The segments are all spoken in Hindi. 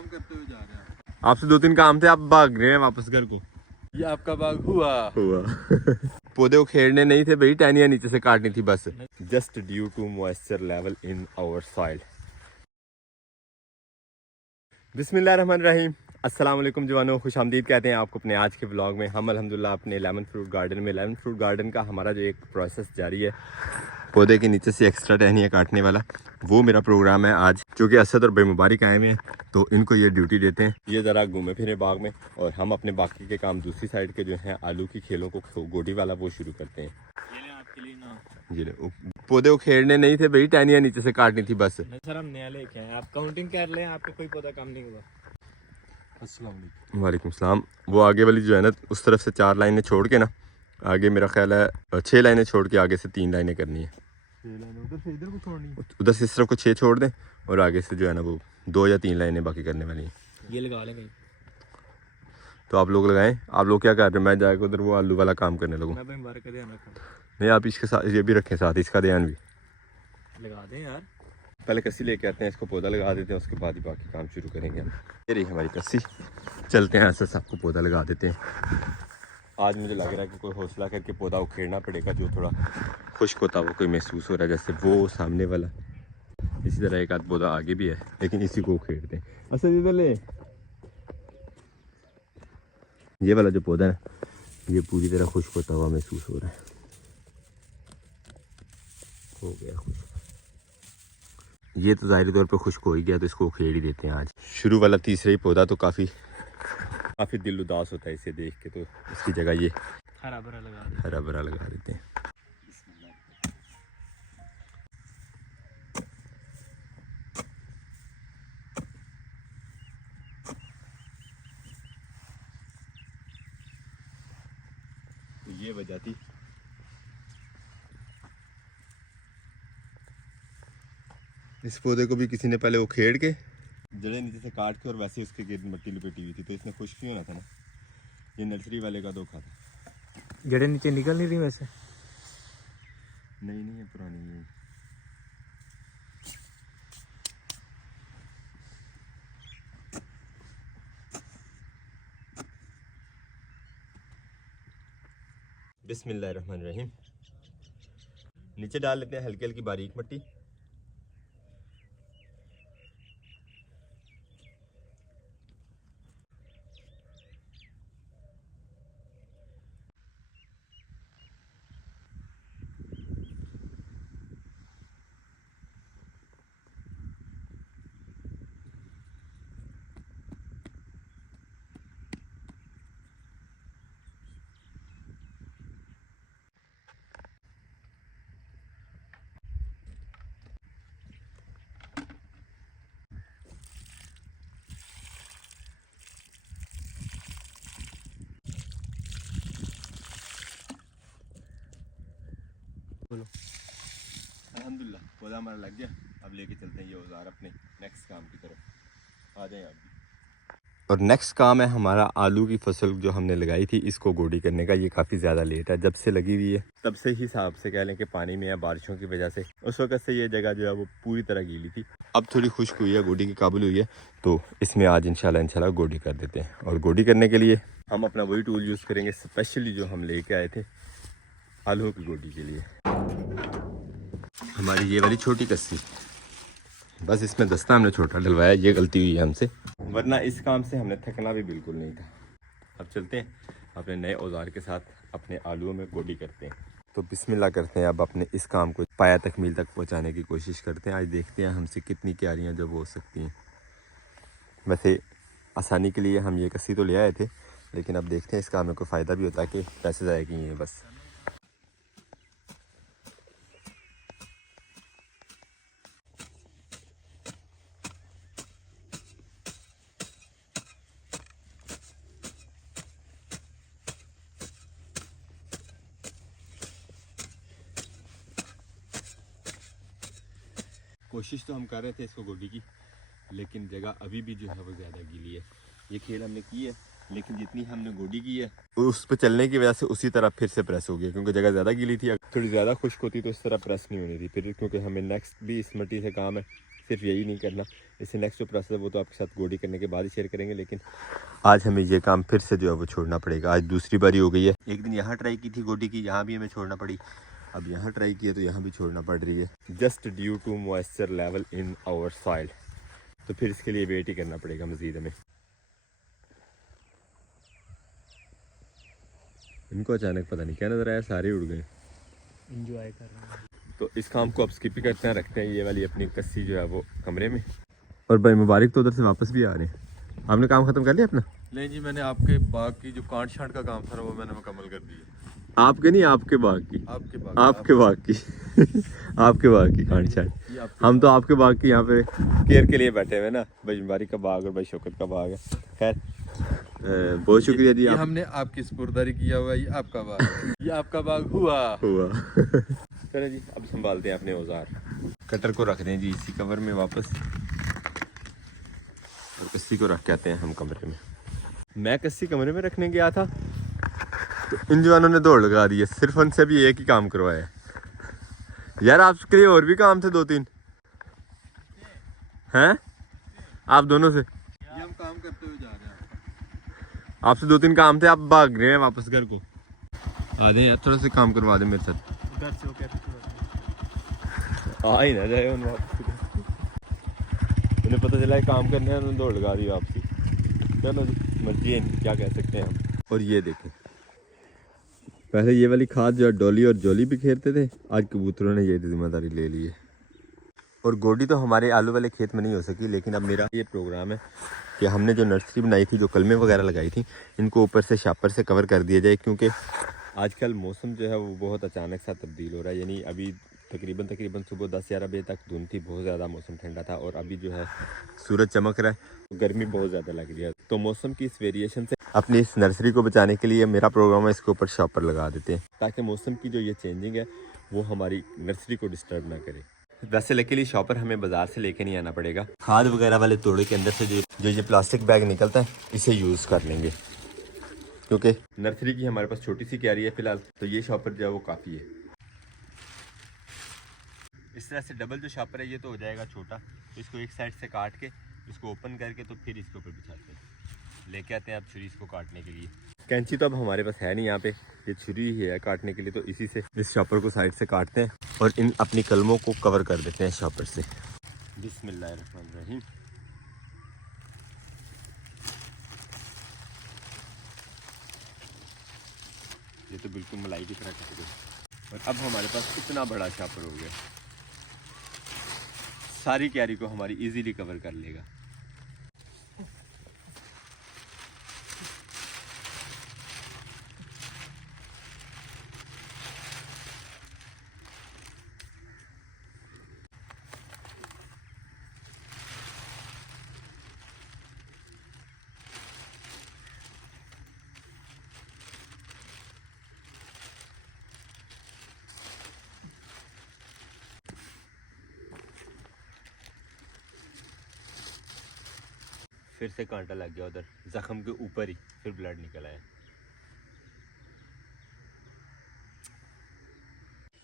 काम करते हुए जा रहे हैं। आपसे 2-3 काम थे, आप भाग रहे हैं वापस घर को। ये आपका बाग हुआ पौधे उखेड़ने नहीं थे भाई, टहनियाँ नीचे से काटनी थी बस। Just due to moisture level in our soil. बिस्मिल्लाहिर्रहमानिर्रहीम। अस्सलाम वालेकुम जवानों, खुशामदीद कहते हैं आपको अपने आज के व्लॉग में। हम अल्हम्दुलिल्लाह अपने लेमन फ्रूट गार्डन में, लेमन फ्रूट गार्डन का हमारा जो एक प्रोसेस जारी है, पौधे के नीचे से एक्स्ट्रा टहनियाँ काटने वाला, वो मेरा प्रोग्राम है आज। क्योंकि असद और बेमुबारक आए हुए हैं तो इनको ये ड्यूटी देते हैं, ये ज़रा घूमे फिरे बाग में, और हम अपने बाकी के काम दूसरी साइड के जो हैं आलू की खेलों को गोडी वाला वो शुरू करते हैं। आपके लिए ना जी पौधे उखेड़ने नहीं थे भाई, टहनियाँ नीचे से काटनी थी बस। नहीं सर, हम नया लेके आए, आप काउंटिंग कर लें, आपका कोई पौधा कम नहीं हुआ। अस्सलाम वालेकुम। वालेकुम सलाम। वो आगे वाली जो है ना, उस तरफ से 4 लाइनें छोड़ के ना, आगे मेरा ख्याल है 6 लाइनें छोड़ के आगे से 3 लाइनें करनी है। 6 लाइनें उधर से इधर को छोड़नी है। उधर से इस तरफ को 6 छोड़ दें और आगे से जो है ना वो 2 या 3 लाइनें बाकी करने वाली हैं। ये लगा लें कहीं, तो आप लोग लगाएं। आप लोग क्या कर रहे हैं? मैं जाकर उधर वो आलू वाला काम करने लगूँ? मैं भाई मुबारक का ध्यान रखा, नहीं, आप इसके साथ ये भी रखें, साथ इसका ध्यान भी। लगा दें यार। पहले कस्सी लेके आते हैं, इसको पौधा लगा देते हैं, उसके बाद ही बाकी काम शुरू करेंगे हम। ये रही हमारी कस्सी, चलते हैं ऐसे सबको पौधा लगा देते हैं। आज मुझे लग रहा है कि कोई हौसला करके पौधा उखेड़ना पड़ेगा, जो थोड़ा खुश्क होता वो कोई महसूस हो रहा है, जैसे वो सामने वाला। इसी तरह एक आध पौधा आगे भी है, लेकिन इसी को उखेड़ते हैं। अच्छा इधर ले, ये वाला जो पौधा है ये पूरी तरह खुश्क होता हुआ महसूस हो रहा है। हो गया खुश्क, ये तो ज़ाहिरी तौर पर खुश्क हो ही गया, तो इसको उखेड़ ही देते हैं आज। शुरू वाला तीसरा ही पौधा तो काफ़ी दिल उदास होता है इसे देख के, तो इसकी जगह ये हरा भरा लगा देते हैं। तो ये वजह थी। इस पौधे को भी किसी ने पहले उखेड़ के जड़ें नीचे से काट के और वैसे उसके गिर्द मिट्टी लपेटी हुई थी, तो इसमें खुश्क नहीं होना था ना। ये नर्सरी वाले का धोखा था। जड़ें नीचे निकल नहीं रही वैसे। नहीं है, पुरानी है। बिस्मिल्लाहिर्रहमानिर्रहीम। नीचे डाल लेते हैं हल्की हल्की बारीक मिट्टी। बोलो। अल्हम्दुलिल्लाह पौधा हमारा लग गया। अब लेके चलते हैं ये औजार अपने नेक्स्ट काम की तरफ। आ जाएं आप भी। और नेक्स्ट काम है हमारा आलू की फसल जो हमने लगाई थी, इसको गोडी करने का। ये काफ़ी ज़्यादा लेट है, जब से लगी हुई है तब से ही हिसाब से कह लें कि पानी में या बारिशों की वजह से उस वक्त से ये जगह जो है वो पूरी तरह गीली थी। अब थोड़ी खुश्क हुई है, गोडी की काबिल हुई है, तो इसमें आज इंशाल्लाह गोडी कर देते हैं। और गोडी करने के लिए हम अपना वही टूल यूज़ करेंगे स्पेशली जो हम लेके आए थे आलू की गोडी के लिए। हमारी ये वाली छोटी कस्सी, बस इसमें दस्ता हमने छोटा डलवाया, ये गलती हुई है हमसे, वरना इस काम से हमने थकना भी बिल्कुल नहीं था। अब चलते हैं अपने नए औजार के साथ अपने आलूओं में गोडी करते हैं। तो बिस्मिल्लाह करते हैं, अब अपने इस काम को पाया तकमील तक पहुंचाने की कोशिश करते हैं। आज देखते हैं हमसे कितनी क्यारियां जब हो सकती हैं। वैसे आसानी के लिए हम ये कस्सी तो ले आए थे, लेकिन अब देखते हैं इसका हमें कोई फ़ायदा भी होता है कि पैसे ज़ाया किए हैं बस। कोशिश तो हम कर रहे थे इसको गोडी की, लेकिन जगह अभी भी जो है वो ज़्यादा गीली है। ये खेल हमने की है, लेकिन जितनी हमने गोडी की है उस पर चलने की वजह से उसी तरह फिर से प्रेस हो गया, क्योंकि जगह ज़्यादा गीली थी। थोड़ी ज़्यादा खुश्क होती तो इस तरह प्रेस नहीं होनी थी फिर, क्योंकि हमें नेक्स्ट भी इस मिट्टी से काम है। सिर्फ यही नहीं करना, इससे नेक्स्ट जो प्रोसेस है वो तो आपके साथ गोडी करने के बाद ही शेयर करेंगे, लेकिन आज हमें ये काम फिर से जो है वो छोड़ना पड़ेगा। आज दूसरी बारी हो गई है। एक दिन यहाँ ट्राई की थी गोडी की, यहाँ भी हमें छोड़ना पड़ी, अब यहाँ ट्राई किया तो यहाँ भी छोड़ना पड़ रही है, just due to moisture level in our soil. तो फिर इसके लिए वेट ही करना पड़ेगा मज़ीद हमें। इनको अचानक पता नहीं क्या नज़र आया, सारे उड़ गए। एंजॉय कर रहे हैं। तो इस काम को अब स्किप ही करते हैं, रखते हैं ये वाली अपनी कस्सी जो है वो कमरे में। और भाई मुबारक तो उधर से वापस भी आ रहे हैं। आपने काम ख़त्म कर लिया अपना? नहीं जी, मैंने आपके बाग की जो कांट छांट का काम था ना वो मैंने मुकम्मल कर दिया। आपके नहीं, आपके बाग की। आपके बाग आपके बाग की आपके बाग की कांट छांट। हम तो आपके बाग की यहाँ पे केयर के लिए बैठे हुए हैं ना। भाई मुबारक का बाग और भाई शौकत का बाग है। खैर बहुत शुक्रिया जी। ये हमने आपकी स्पुरदारी किया हुआ, ये आपका बाग है। ये आपका बाग हुआ चलो जी, अब संभालते हैं अपने औजार। कटर को रख दें जी इसी कवर में वापस, और कस्सी को रख के आते हैं हम कमरे में। मैं कस्सी कमरे में रखने गया था तो इन जवानों ने दौड़ लगा दी है, सिर्फ उनसे भी एक ही काम करवाया है। यार आपके लिए और भी काम थे 2-3 हैं आप दोनों से। ये हम काम करते हुए जा रहे हैं। आपसे 2-3 काम थे, आप भाग रहे हैं वापस घर को। आ जाए यार, थोड़ा सा काम करवा दे मेरे साथ। उधर से होकर आ ही ना जाए उन वापस। उन्हें पता चला है काम करने उन्होंने दौड़ लगा दी वापसी। चलो जी, मर्जी है, क्या कह सकते हैं हम। और ये देखें, पहले ये वाली खाद जो है डॉली और जोली भी खेलते थे, आज कबूतरों ने ये जिम्मेदारी ले ली है। और गोडी तो हमारे आलू वाले खेत में नहीं हो सकी, लेकिन अब मेरा ये प्रोग्राम है कि हमने जो नर्सरी बनाई थी, जो कलमें वगैरह लगाई थी, इनको ऊपर से शापर से कवर कर दिया जाए, क्योंकि आजकल मौसम जो है वो बहुत अचानक सा तब्दील हो रहा है। यानी अभी तकरीबन सुबह 10-11 बजे तक धुंध थी, बहुत ज़्यादा मौसम ठंडा था, और अभी जो है सूरज चमक रहा है, गर्मी बहुत ज़्यादा लग रही है। तो मौसम की इस वेरिएशन से अपनी इस नर्सरी को बचाने के लिए मेरा प्रोग्राम है, इसके ऊपर शॉपर लगा देते हैं, ताकि मौसम की जो ये चेंजिंग है वो हमारी नर्सरी को डिस्टर्ब ना करे। वैसे लकीली शॉपर हमें बाज़ार से लेके नहीं आना पड़ेगा। खाद वगैरह वाले तोड़े के अंदर से जो ये प्लास्टिक बैग निकलता है, इसे यूज़ कर लेंगे, क्योंकि नर्सरी की हमारे पास छोटी सी क्यारी है फ़िलहाल, तो ये शॉपर जो है वो काफ़ी है। इस तरह से डबल जो शॉपर है ये तो हो जाएगा छोटा, तो इसको एक साइड से काट के इसको ओपन करके तो फिर इसके ऊपर बिछाते हैं। लेके आते हैं अब छुरी इसको काटने के लिए। कैंची तो अब हमारे पास है नहीं यहाँ पे, ये छुरी ही है काटने के लिए, तो इसी से इस शॉपर को साइड से काटते हैं और इन अपनी कलमों को कवर कर देते हैं शॉपर से। बिस्मिल्लाहिर्रहमानिर्रहीम। ये तो बिल्कुल मलाई की तरह कट गई। और अब हमारे पास इतना बड़ा शॉपर हो गया, सारी क्यारी को हमारी इजीली कवर कर लेगा। फिर से कांटा लग गया उधर जख्म के ऊपर ही, फिर ब्लड निकल आया।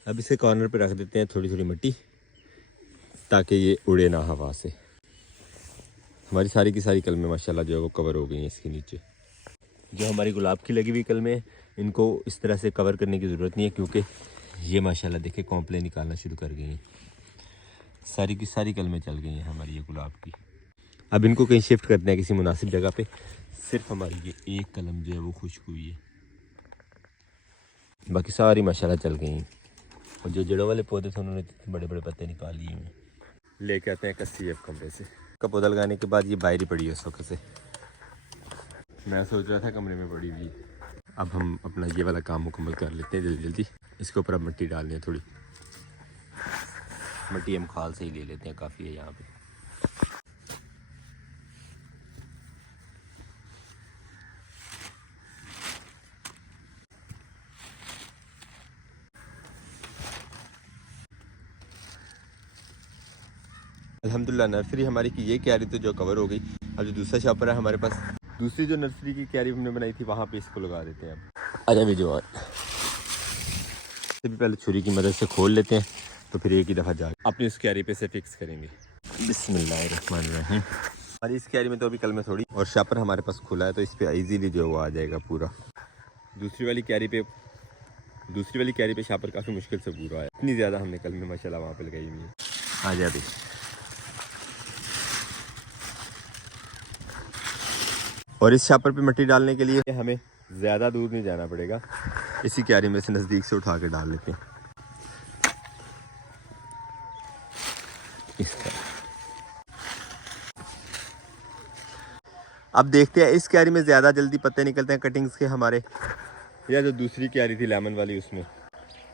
अब इसे कॉर्नर पे रख देते हैं थोड़ी थोड़ी मिट्टी, ताकि ये उड़े ना हवा से। हमारी सारी की सारी कलमें माशाल्लाह जो है वो कवर हो गई हैं इसके नीचे। जो हमारी गुलाब की लगी हुई कलमें, इनको इस तरह से कवर करने की ज़रूरत नहीं है, क्योंकि ये माशाल्लाह देखिए कॉम्प्लेन निकालना शुरू कर गई हैं। सारी की सारी कलमें चल गई हैं हमारी ये गुलाब की। अब इनको कहीं शिफ्ट करते हैं किसी मुनासिब जगह पे। सिर्फ हमारी ये एक कलम जो है वो खुश्क हुई है, बाकी सारी माशाल्लाह चल गई हैं। और जो जड़ों वाले पौधे थे उन्होंने बड़े बड़े पत्ते निकाल लिए हैं। लेके आते हैं कस्सी अब कमरे से। का पौधा लगाने के बाद ये बाहर ही पड़ी है उस वक्त से। मैं सोच रहा था कमरे में पड़ी हुई। अब हम अपना ये वाला काम मुकम्मल कर लेते हैं जल्दी जल्दी। इसके ऊपर अब मिट्टी डालनी है, थोड़ी मिट्टी हम खाल से ही ले लेते हैं, काफ़ी है यहाँ पे। अल्हम्दुलिल्लाह नर्सरी हमारी की ये क्यारी तो जो कवर हो गई। अब जो दूसरा शॉपर है हमारे पास, दूसरी जो नर्सरी की क्यारी हमने बनाई थी वहाँ पे इसको लगा देते हैं। अब आजा भी जो और पहले छुरी की मदद से खोल लेते हैं, तो फिर एक ही दफ़ा जा अपनी उस क्यारी पे से फिक्स करेंगे। बिस्मिल्लाहिर्रहमानिर्रहीम। और इस क्यारी में तो अभी कल में थोड़ी, और शापर हमारे पास खुला है तो इस पे इजीली जो है वो आ जाएगा पूरा। दूसरी वाली क्यारी पे शापर काफ़ी मुश्किल से पूरा है, इतनी ज़्यादा हमने कल में माशाल्लाह वहाँ पे लगाई हुई है। आ जा भी। और इस शापर पे मिट्टी डालने के लिए हमें ज़्यादा दूर नहीं जाना पड़ेगा, इसी क्यारी में से नज़दीक से उठा के डाल लेते हैं इस तरह। अब देखते हैं इस क्यारी में ज़्यादा जल्दी पत्ते निकलते हैं कटिंग्स के हमारे, या जो दूसरी क्यारी थी लेमन वाली उसमें,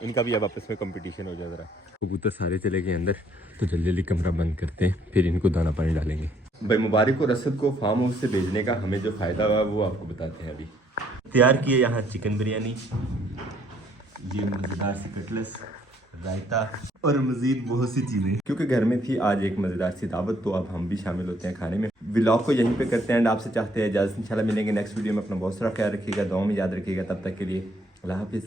इनका भी अब आपस में कंपटीशन हो जाता है। कबूतर सारे चले गए अंदर, तो जल्दी जल्दी कमरा बंद करते हैं, फिर इनको दाना पानी डालेंगे। भाई मुबारक और रसद को फार्म हाउस से भेजने का हमें जो फ़ायदा हुआ वो आपको बताते हैं। अभी तैयार किए यहाँ चिकन बिरयानी, ये मज़ेदार सी कटलेस, रायता और मज़ीद बहुत सी चीज़ें, क्योंकि घर में थी आज एक मज़ेदार सी दावत, तो अब हम भी शामिल होते हैं खाने में। व्लॉग को यहीं पे करते हैं एंड आपसे चाहते हैं इजाज़त। इंशाल्लाह मिलेंगे नेक्स्ट वीडियो में। अपना बहुत सारा ख्याल रखिएगा, दुआ में याद रखिएगा। तब तक के लिए अल्लाह हाफिज़।